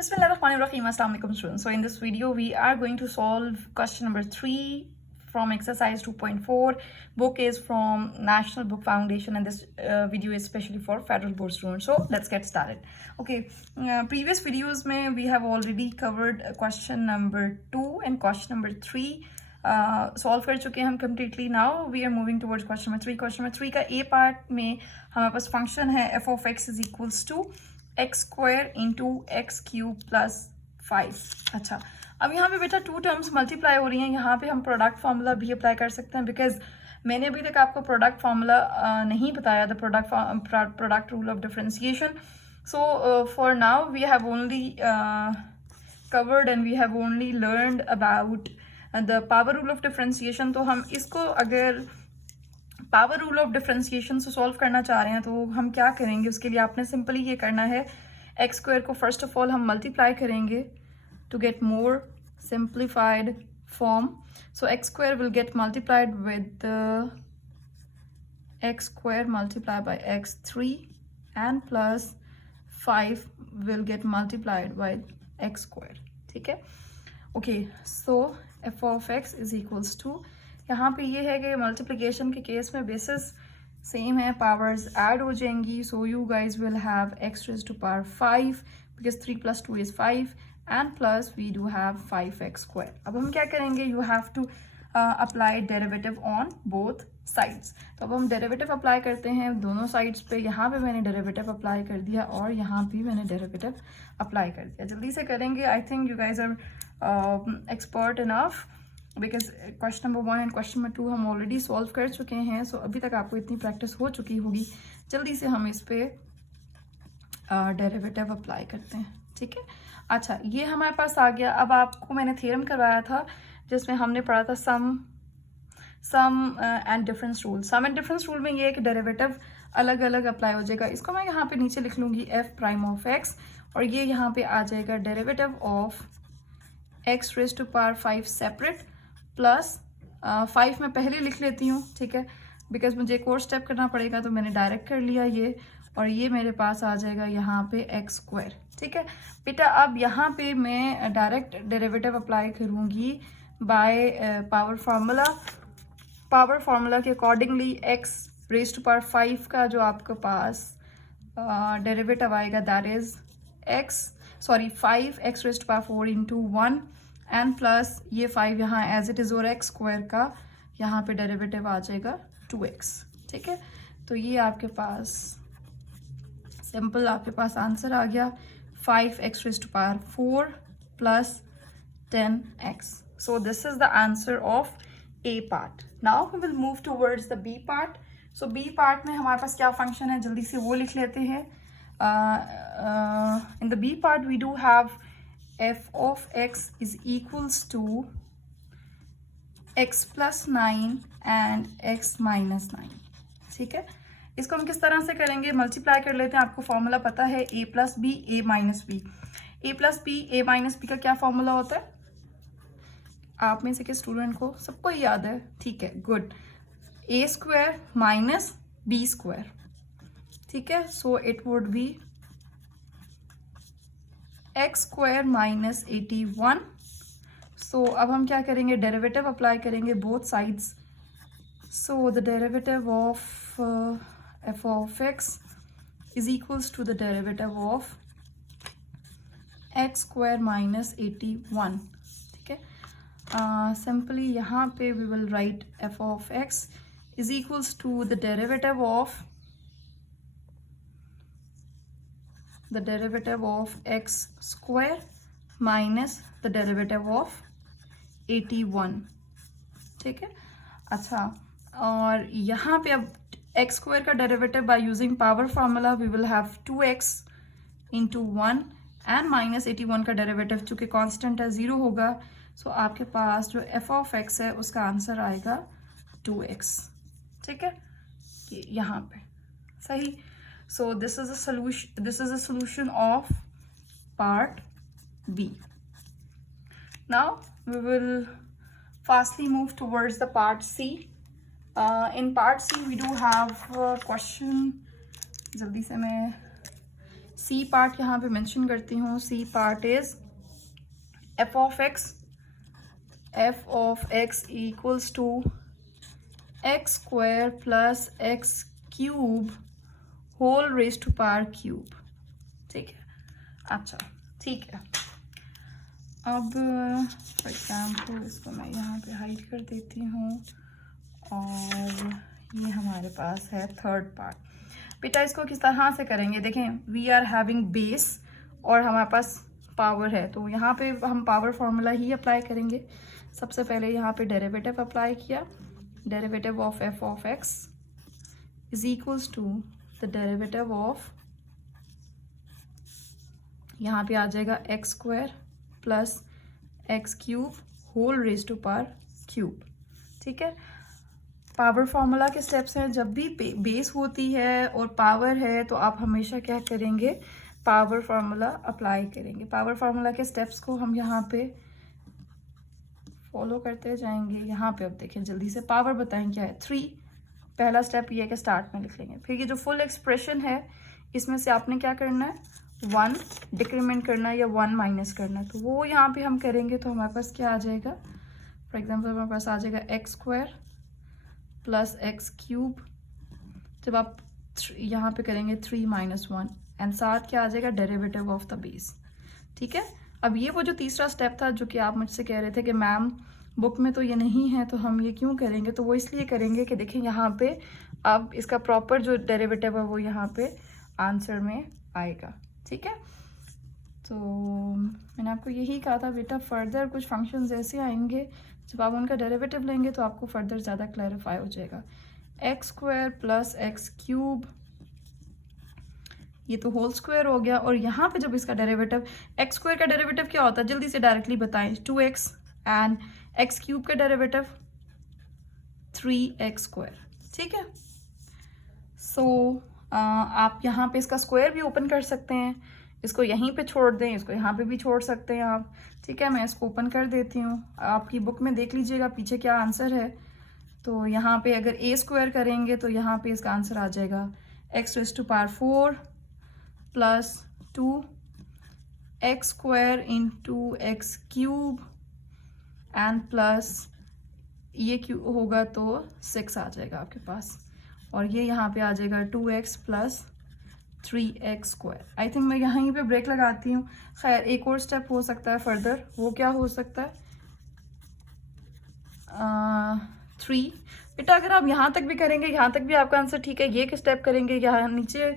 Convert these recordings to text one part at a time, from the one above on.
Bismillahirrahmanirrahim. Assalamu alaikum students. So in this video we are going to solve question number 3 from exercise 2.4. Book is from National Book Foundation and this video is especially for federal board students. So let's get started. Okay, previous videos mein we have already covered question number 2 and question number 3. Solve कर चुके हैं हम completely. Now we are moving towards question number 3. Question number 3 का a part में हमारे पास function है f of x is equals to x square into x cube plus 5. अच्छा, अब यहाँ पे बेटा टू टर्म्स मल्टीप्लाई हो रही हैं. यहाँ पे हम प्रोडक्ट फार्मूला भी अप्लाई कर सकते हैं बिकॉज मैंने अभी तक आपको प्रोडक्ट फार्मूला नहीं बताया था, product rule of differentiation. So for now we have only covered and we have only learned about the power rule of differentiation. तो हम इसको अगर पावर रूल ऑफ डिफरेंशिएशन से सॉल्व करना चाह रहे हैं तो हम क्या करेंगे, उसके लिए आपने सिंपली ये करना है, एक्स स्क्वायर को फर्स्ट ऑफ ऑल हम मल्टीप्लाई करेंगे to get more simplified form. So x square will get multiplied with x square multiply by x 3 and plus 5 will get multiplied by x square. ठीक है, okay. So f of x is equals to, यहाँ पे ये है कि multiplication के case में basis same है, पावर्स ऐड हो जाएंगी. So you guys will have x raise to power 5 because 3 + 2 is 5 and plus we do have 5x square. अब हम क्या करेंगे, you have to apply derivative on both sides. तो अब हम डेरिवेटिव अप्लाई करते हैं दोनों साइड्स पे. यहाँ पे मैंने डेरिवेटिव अप्लाई कर दिया और यहाँ भी मैंने डेरिवेटिव अप्लाई कर दिया. जल्दी से करेंगे. I think you guys are expert enough because question number 1 and question number 2 हम ऑलरेडी सॉल्व कर चुके हैं. सो अभी तक आपको इतनी प्रैक्टिस हो चुकी होगी. जल्दी से हम इस पे डेरिवेटिव अप्लाई करते हैं. ठीक है, अच्छा ये हमारे पास आ गया. अब आपको मैंने थ्योरम करवाया था जिसमें हमने पढ़ा था sum and difference rule. Sum and difference rule में ये है कि डेरिवेटिव अलग अलग अप्लाई हो जाएगा. इसको मैं यहाँ पे नीचे लिख लूँगी एफ प्राइम ऑफ एक्स और ये यहाँ पे आ जाएगा derivative of x raise to power 5 separate plus 5 मैं पहले लिख लेती हूँ. ठीक है, बिकॉज मुझे एक और स्टेप करना पड़ेगा तो मैंने डायरेक्ट कर लिया ये, और ये मेरे पास आ जाएगा यहाँ पे एक्स स्क्वायर. ठीक है बेटा, अब यहाँ पे मैं डायरेक्ट डेरिवेटिव अप्लाई करूँगी by power formula. Power formula के accordingly x raise to power 5 का जो आपके पास डेरिवेटिव आएगा that is 5 x raise to power 4 into 1 and plus ये 5 यहाँ एज इट इज़ और एक्स स्क्वायर का यहाँ पे डेरिवेटिव आ जाएगा 2x. ठीक है, तो ये आपके पास सिंपल आपके पास आंसर आ गया 5 x raise to power 4 plus 10x. So this is the answer of a part. Now we will move towards the b part. So b part में हमारे पास क्या फंक्शन है, जल्दी से वो लिख लेते हैं. In the B part we do have f of x is equals to x plus 9 and x minus 9. ठीक है, इसको हम किस तरह से करेंगे, मल्टीप्लाई कर लेते हैं. आपको फॉर्मूला पता है a plus b a minus b. a plus b a minus b का क्या फॉर्मूला होता है, आप में से के स्टूडेंट को सबको याद है. ठीक है, good. a square minus b square. ठीक है, so it would be x square minus 81. सो अब हम क्या करेंगे, डेरिवेटिव अप्लाई करेंगे both sides. So the derivative of f of x is equals to the derivative of x square minus 81. ठीक है, सिंपली यहाँ पे we will write f of x is equals to the derivative of x square minus the derivative of 81. ठीक है, अच्छा और यहाँ पे अब x स्क्वायर का derivative by using power formula we will have 2x into 1 and minus 81 का derivative चूँकि कांस्टेंट है 0 होगा. सो आपके पास जो f ऑफ x है उसका आंसर आएगा 2x. ठीक है, यहाँ पे सही. So this is a solution of part B. Now we will fastly move towards the part C. In part C we do have question. जल्दी से मैं सी पार्ट यहाँ पे मेंशन करती हूँ। C part is f of x equals to x square plus x cube whole raise to power cube. ठीक है, अच्छा ठीक है। अब फॉर एग्जाम्पल इसको मैं यहाँ पे हाइड कर देती हूँ और ये हमारे पास है थर्ड पार्ट। बेटा इसको किस तरह से करेंगे, देखें वी आर हैविंग बेस और हमारे पास पावर है, तो यहाँ पे हम पावर फार्मूला ही अप्लाई करेंगे। सबसे पहले यहाँ पे डेरिवेटिव अप्लाई किया, derivative of f of x is equals to the derivative of, यहाँ पे आ जाएगा x square plus x cube whole raise to power cube. ठीक है, पावर फार्मूला के स्टेप्स हैं, जब भी बेस होती है और पावर है तो आप हमेशा क्या करेंगे, पावर फार्मूला अप्लाई करेंगे। पावर फार्मूला के स्टेप्स को हम यहाँ पे फॉलो करते जाएंगे। यहाँ पे अब देखें जल्दी से, पावर बताएं क्या है, 3। पहला स्टेप ये है कि स्टार्ट में लिख लेंगे। फिर ये जो फुल एक्सप्रेशन है इसमें से आपने क्या करना है, 1 डिक्रीमेंट करना है या 1 माइनस करना है, तो वो यहाँ पे हम करेंगे। तो हमारे पास क्या आ जाएगा, फॉर एग्जांपल हमारे पास आ जाएगा x square plus x cube, जब आप यहाँ पे करेंगे 3 माइनस 1 एंड साथ क्या आ जाएगा, डेरिवेटिव ऑफ द बेस। ठीक है, अब ये वो जो तीसरा स्टेप था जो कि आप मुझसे कह रहे थे कि मैम बुक में तो ये नहीं है तो हम ये क्यों करेंगे, तो वो इसलिए करेंगे कि देखें यहाँ पे अब इसका प्रॉपर जो डेरिवेटिव है वो यहाँ पे आंसर में आएगा। ठीक है, तो मैंने आपको यही कहा था बेटा, फर्दर कुछ फंक्शंस ऐसे आएंगे जब आप उनका डेरिवेटिव लेंगे तो आपको फर्दर ज़्यादा क्लैरिफाई हो जाएगा। X square plus x cube, ये तो होल स्क्वायर हो गया, और यहाँ पे जब इसका डेरिवेटिव, एक्स स्क्वायर का डेरिवेटिव क्या होता है जल्दी से डायरेक्टली बताएं, 2x, एंड एक्स क्यूब का डेरिवेटिव 3x स्क्वायर। ठीक है, सो आप यहाँ पे इसका स्क्वायर भी ओपन कर सकते हैं, इसको यहीं पे छोड़ दें, इसको यहाँ पे भी छोड़ सकते हैं आप। ठीक है, मैं इसको ओपन कर देती हूँ, आपकी बुक में देख लीजिएगा पीछे क्या आंसर है। तो यहाँ पे अगर a स्क्वायर करेंगे तो यहाँ पे इसका आंसर आ जाएगा x raise to power 4 plus 2x square into x cube and plus ये क्यूब होगा तो 6 आ जाएगा आपके पास, और ये यहाँ पे आ जाएगा 2x plus 3x square. I think मैं यहीं पे ब्रेक लगाती हूँ। खैर एक और स्टेप हो सकता है फर्दर, वो क्या हो सकता है, 3। बेटा अगर आप यहाँ तक भी करेंगे, यहाँ तक भी आपका आंसर ठीक है, ये किस स्टेप करेंगे, यहाँ नीचे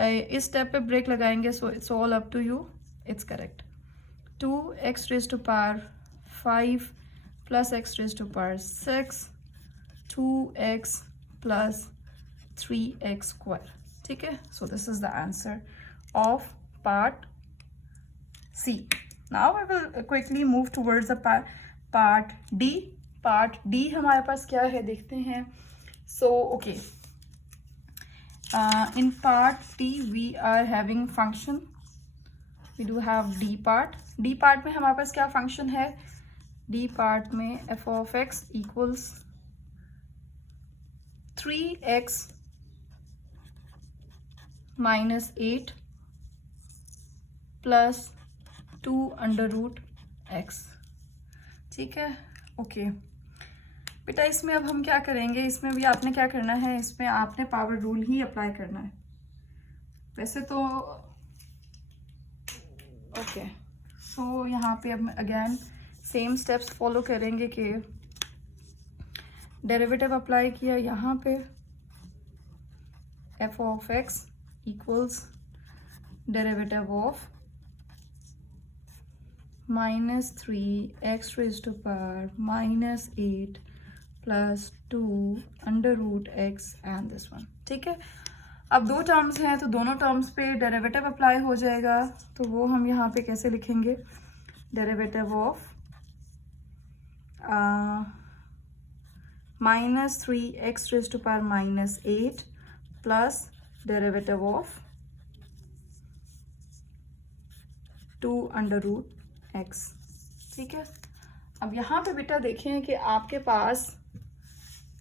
इस स्टेप पे ब्रेक लगाएंगे, so it's all up to you, it's correct. 2x raise to power 5 plus x raise to power 6, 2x plus 3x square. ठीक है, so this is the answer of part c. Now I will quickly move towards the part d. Part d हमारे पास क्या है देखते हैं। So okay, in part d we are having function, we do have d part. D part में हमारे पास क्या फंक्शन है, डी पार्ट में f of x equals 3x minus 8 plus 2 under root x। ठीक है, ओके बेटा इसमें अब हम क्या करेंगे, इसमें भी आपने क्या करना है, इसमें आपने पावर रूल ही अप्लाई करना है वैसे तो। ओके, सो यहाँ पे अब अगेन सेम स्टेप्स फॉलो करेंगे कि डेरिवेटिव अप्लाई किया, यहाँ पे f of x equals derivative of -3x raise to power -8 plus 2 under root x and this one. ठीक है, अब दो टर्म्स हैं तो दोनों टर्म्स पे डेरिवेटिव अप्लाई हो जाएगा, तो वो हम यहाँ पे कैसे लिखेंगे, derivative of -3x raise to power -8 plus derivative of 2 under root x। ठीक है, अब यहाँ पे बेटा देखें कि आपके पास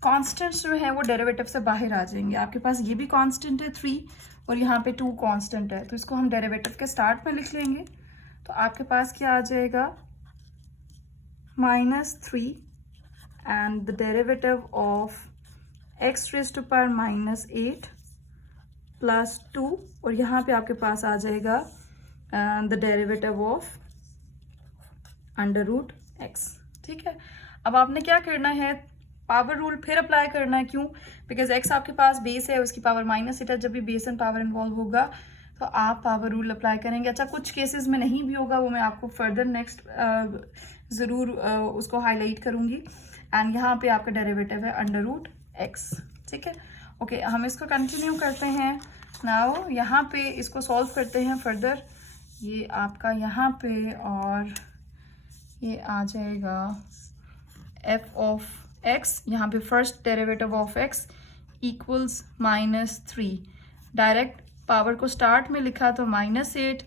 कॉन्स्टेंट्स जो है वो डेरिवेटिव से बाहर आ जाएंगे। आपके पास ये भी कॉन्स्टेंट है 3 और यहाँ पे 2 कॉन्स्टेंट है, तो इसको हम डेरिवेटिव के स्टार्ट में लिख लेंगे। तो आपके पास क्या आ जाएगा, -3 and the derivative of x raise to power -8 plus 2 और यहाँ पे आपके पास आ जाएगा द डेरिवेटिव ऑफ √x। ठीक है, अब आपने क्या करना है, पावर रूल फिर अप्लाई करना है। क्यों? बिकॉज x आपके पास बेस है, उसकी पावर -8 है। जब भी बेस एंड पावर इन्वॉल्व होगा तो आप पावर रूल अप्लाई करेंगे। अच्छा, कुछ केसेस में नहीं भी होगा, वो मैं आपको फर्दर नेक्स्ट ज़रूर उसको हाईलाइट करूँगी। एंड यहाँ पे आपका डेरिवेटिव है √x। ठीक है, ओके, हम इसको कंटिन्यू करते हैं। नाउ यहाँ पे इसको सॉल्व करते हैं फर्दर। ये आपका यहाँ पे और ये आ जाएगा f ऑफ x, यहाँ पे first derivative of x equals -3। Direct power को स्टार्ट में लिखा तो -8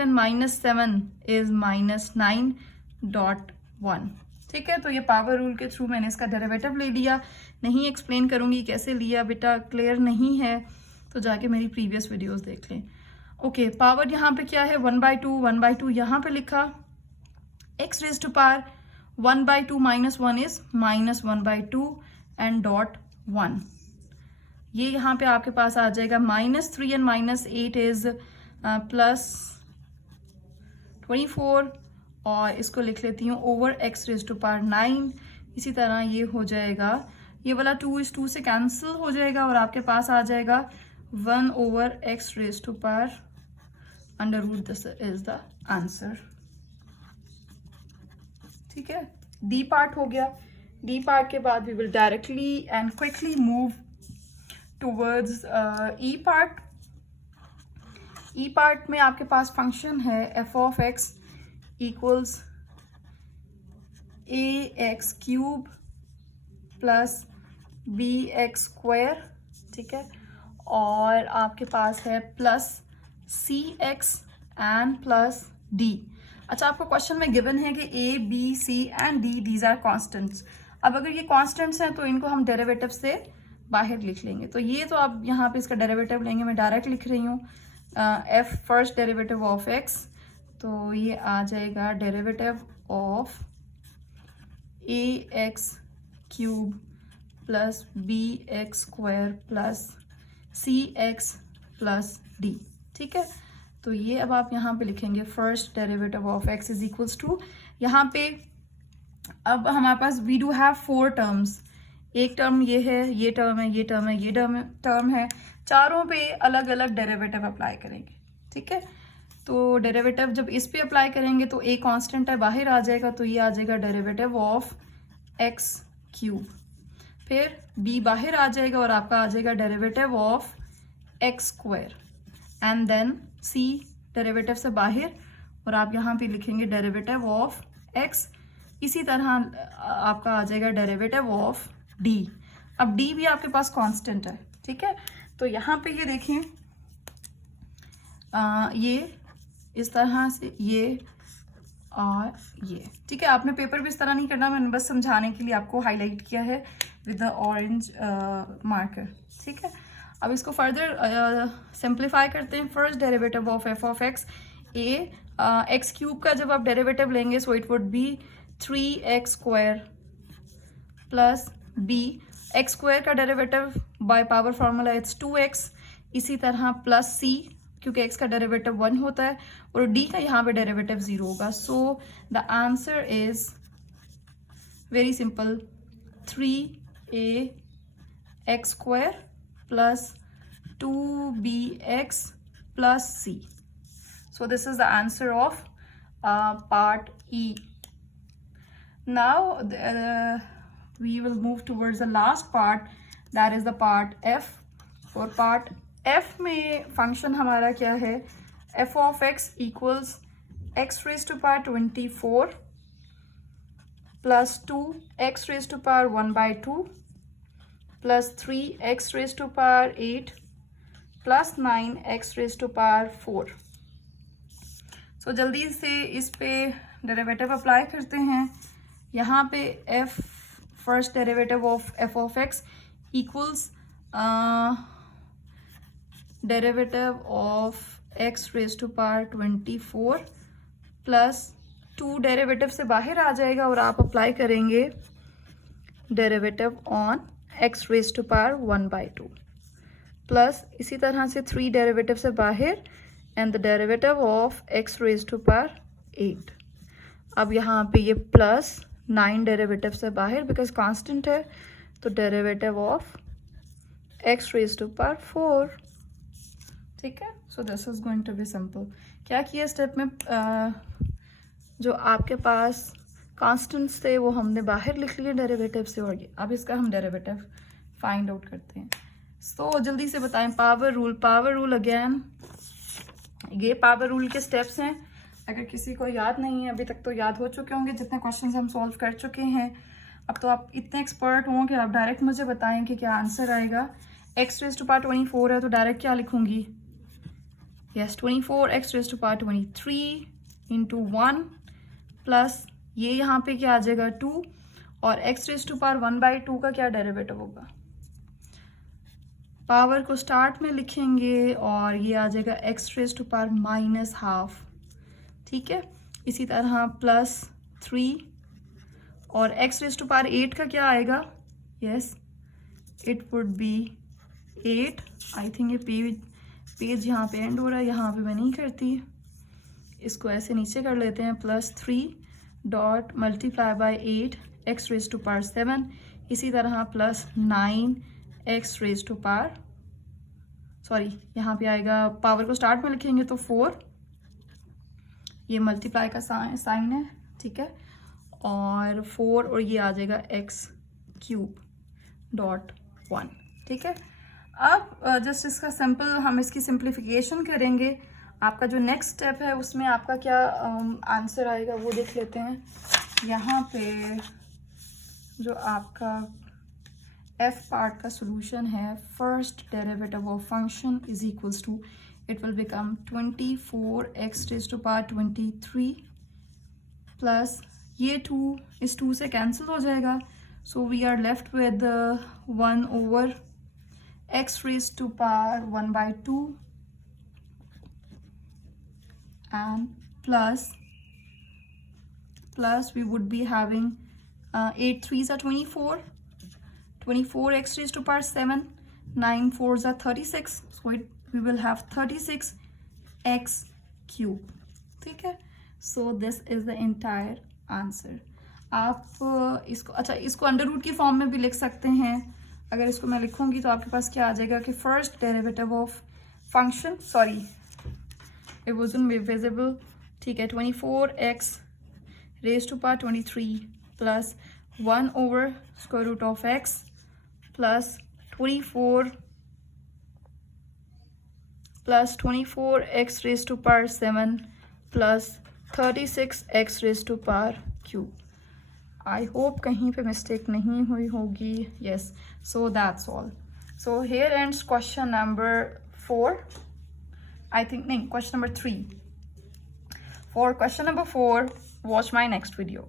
एंड -7 इज -9.1। ठीक है, तो ये पावर रूल के थ्रू मैंने इसका डेरिवेटिव ले लिया। नहीं एक्सप्लेन करूँगी कैसे लिया, बेटा क्लियर नहीं है तो जाके मेरी प्रीवियस वीडियोस देख लें। ओके, पावर यहाँ पे क्या है, 1/2 यहाँ पे लिखा, x raise to power 1/2 -1 is -1/2 and .1। ये यहाँ पे आपके पास आ जाएगा -3 एंड -8 इज +24 और इसको लिख लेती हूँ over x raise to power 9। इसी तरह ये हो जाएगा, ये वाला 2 इस 2 से कैंसिल हो जाएगा और आपके पास आ जाएगा 1 over x raise to power √। This is the answer. ठीक है, डी पार्ट हो गया। डी पार्ट के बाद we will directly and quickly move towards e part. E part में आपके पास फंक्शन है f of x equals ax³ plus bx²। ठीक है, और आपके पास है plus cx and plus d। अच्छा, आपको क्वेश्चन में गिवन है कि a, b, c and d these are constants. अब अगर ये कॉन्स्टेंट्स हैं तो इनको हम डेरिवेटिव से बाहर लिख लेंगे। तो ये तो आप यहाँ पे इसका डेरिवेटिव लेंगे, मैं डायरेक्ट लिख रही हूँ f first derivative of x, तो ये आ जाएगा derivative of ax³ plus bx² plus cx plus d। ठीक है, तो ये अब आप यहाँ पे लिखेंगे first derivative of x is equals to, यहाँ पे अब हमारे पास वी डू हैव 4 टर्म्स। एक टर्म ये है, ये टर्म है, ये टर्म है, ये टर्म है। चारों पे अलग अलग डेरिवेटिव अप्लाई करेंगे। ठीक है, तो डेरिवेटिव जब इस पे अप्लाई करेंगे तो a कांस्टेंट है, बाहर आ जाएगा, तो ये आ जाएगा डेरिवेटिव ऑफ x³। फिर b बाहर आ जाएगा और आपका आ जाएगा derivative of x² and then c derivative से बाहर और आप यहाँ पे लिखेंगे डेरिवेटिव ऑफ x। इसी तरह आपका आ जाएगा डेरिवेटिव ऑफ d। अब d भी आपके पास कांस्टेंट है। ठीक है, तो यहाँ पे ये देखें, ये इस तरह से ये और ये। ठीक है, आपने पेपर भी इस तरह नहीं करना, मैंने बस समझाने के लिए आपको हाईलाइट किया है विद द ऑरेंज मार्कर। ठीक है, अब इसको फर्दर सिंप्लीफाई करते हैं। First derivative of f of x, x³ का जब आप डेरिवेटिव लेंगे सो it would B 3x² plus b, x² का derivative bye power formula it's 2x। इसी तरह प्लस c, क्योंकि x का डेरिवेटिव 1 होता है और d का यहाँ पे डेरिवेटिव 0 होगा। So the answer is very simple, 3ax² plus 2bx plus c. So this is the answer of part E. Now we will move towards the last part, that is the part F. For part F में function हमारा क्या है, f of x equals x raised to power 24 plus 2 x raised to power 1/2 plus 3 x raised to power 8 plus 9 x raised to power 4। सो जल्दी से इस पे derivative apply करते हैं। यहाँ पे f first derivative of f of x equals derivative of x raise to power 24 plus 2 derivative से बाहर आ जाएगा और आप अप्लाई करेंगे derivative on x raise to power 1/2 plus इसी तरह से 3 डेरिवेटिव से बाहर and the derivative of x raise to power 8. अब यहाँ पे ये प्लस 9 डेरिवेटिव से बाहर बिकॉज कांस्टेंट है, तो derivative of x raise to power 4. ठीक है, so this is going to be simple. क्या किया स्टेप में, जो आपके पास कांस्टेंट्स थे वो हमने बाहर लिख लिए डेरिवेटिव से, और अब इसका हम डेरिवेटिव फाइंड आउट करते हैं. सो जल्दी से बताएं पावर रूल अगेन. ये पावर रूल के स्टेप्स हैं. अगर किसी को याद नहीं है अभी तक तो याद हो चुके होंगे जितने क्वेश्चंस हम सॉल्व कर चुके हैं. अब तो आप इतने एक्सपर्ट हों कि आप डायरेक्ट मुझे बताएं कि क्या आंसर आएगा. एक्स रेज टू पावर 24 है तो डायरेक्ट क्या लिखूंगी, yes 24 x raise to power 23 into 1 plus ये यहाँ पे क्या आ जाएगा 2 और एक्स रेज टू पावर 1/2 का क्या डेरिवेटिव होगा. पावर को स्टार्ट में लिखेंगे और ये आ जाएगा एक्स रेज टू पावर -12. ठीक है, इसी तरह प्लस 3 और एक्स रेज टू पावर 8 का क्या आएगा, yes it would B 8. I think ये पेज यहाँ पे एंड हो रहा है, यहाँ पे मैं नहीं करती, इसको ऐसे नीचे कर लेते हैं. Plus 3 dot multiply by 8 x raise to power 7. इसी तरह plus 9 x raise to power, sorry यहाँ पे आएगा पावर को स्टार्ट में लिखेंगे तो 4, ये मल्टीप्लाई का साइन है. ठीक है, और 4 और ये आ जाएगा एक्स क्यूब डॉट 1. ठीक है, अब जस्ट इसका सिंपल हम इसकी सिंप्लीफिकेशन करेंगे. आपका जो नेक्स्ट स्टेप है उसमें आपका क्या आंसर आएगा वो देख लेते हैं. यहाँ पे जो आपका एफ पार्ट का सोल्यूशन है, first derivative of function is equals to, it will become 24 x raise to power 23 plus ये 2 इस 2 से कैंसिल हो जाएगा. So we are left with 1 over x raised to power 1/2 and plus we would be having 8 3s are 24 x raised to power 7, 9 4s are 36, so we will have 36 x cube. ठीक है, so this is the entire answer. आप इसको अच्छा इसको under root की form में भी लिख सकते हैं. अगर इसको मैं लिखूंगी तो आपके पास क्या आ जाएगा कि first derivative of function, sorry it wasn't visible. ठीक है, 24 x raise to power 23 plus 1 over square root of x plus 24 x raise to power 7 plus 36 x raise to power cube. I hope कहीं पे mistake नहीं हुई होगी. Yes, so that's all. So here ends question number 4. I think नहीं, question number 3. For question number 4 watch my next video.